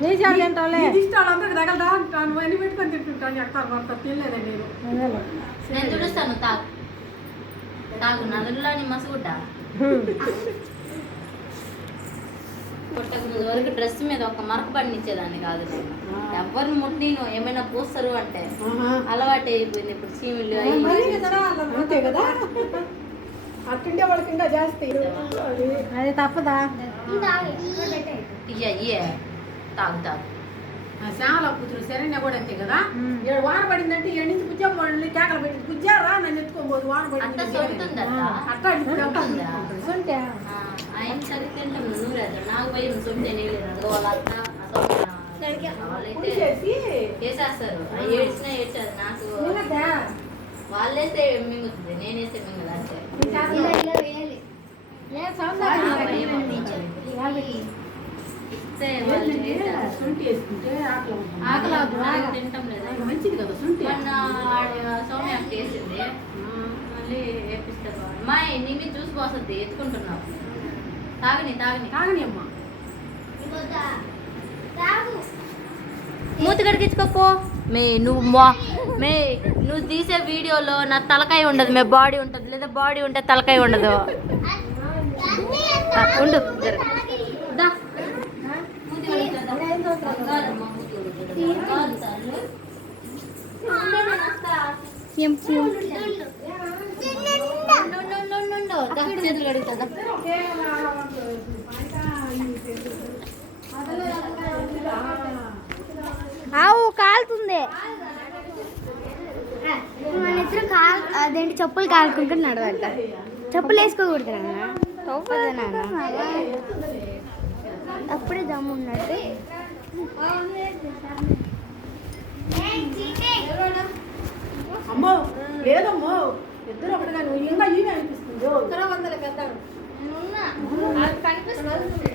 నీ చాలా తింటావులే. ఇష్టాలందరికి తగలదా ఉంటాను అన్ని పెట్టుకొని తింటుంటాను. ఎక్కడ పడతా తినలేదండి నేను చూపిస్తాను. తాగు నదుల్లోని మసగుడ్డ పుట్టక ముందు వరకు డ్రెస్ మీద ఒక మరక పండించేదాన్ని కాదు. నేను ఎవరిని ముట్టిను ఏమైనా పూస్తారు అంటే అలవాటు అయిపోయింది. ఇప్పుడు చీమిళ్ళు అంతే కదా. అట్టుండే వాళ్ళకి ఇంకా జాస్తి. అది తప్పదా? ఇయ్యే తాగు తాగు. శ్యామల కూతురు శరణ్య కూడా అంతే కదా. ఏడు వాన పడిందంటే ఏడు నుంచి పుజ్జం వాళ్ళని కేకలు పెట్టి పుజ్జారా నన్ను ఎత్తుకోబోదు వాన పడింది అట్లా ఆయన సరిగ్గా నూరేది నాకు భయం సొంతే నీళ్ళు వాళ్ళ అత్త వేసేస్తారు. ఏడ్చినా ఏడ్చారు. నాకు వాళ్ళేస్తే మింగుతుంది, నేనేస్తే మింగదు అంతే. తింటాం లేదా మంచిది కదా. మొన్న సౌమ్య వేసింది మళ్ళీ వేపిస్తారు. అమ్మాయి నీ మీద చూసి పోస్తుంది ఎత్తుకుంటున్నావు. తాగని అమ్మా మూతి కడిగించుకోపో. నువ్వు తీసే వీడియోలో నా తలకాయ ఉండదు, మే బాడీ ఉంటుంది. లేదా బాడీ ఉంటే తలకాయ ఉండదు. ఉండు చేతులు కడుగుతుందా? ఆవు కాలుతుంది. మన ఇద్దరు అదేంటి చెప్పులు కాలుకుంటున్నాడు అంట. చెప్పులు వేసుకోకూడదు నాన్న. అప్పుడే దమ్ము ఉన్నట్టు. అమ్మో లేదమ్మో ఇద్దరు ఒకటిగా నువ్వు ఇంకా ఈయన అనిపిస్తుంది. 100 కనిపిస్తుంది.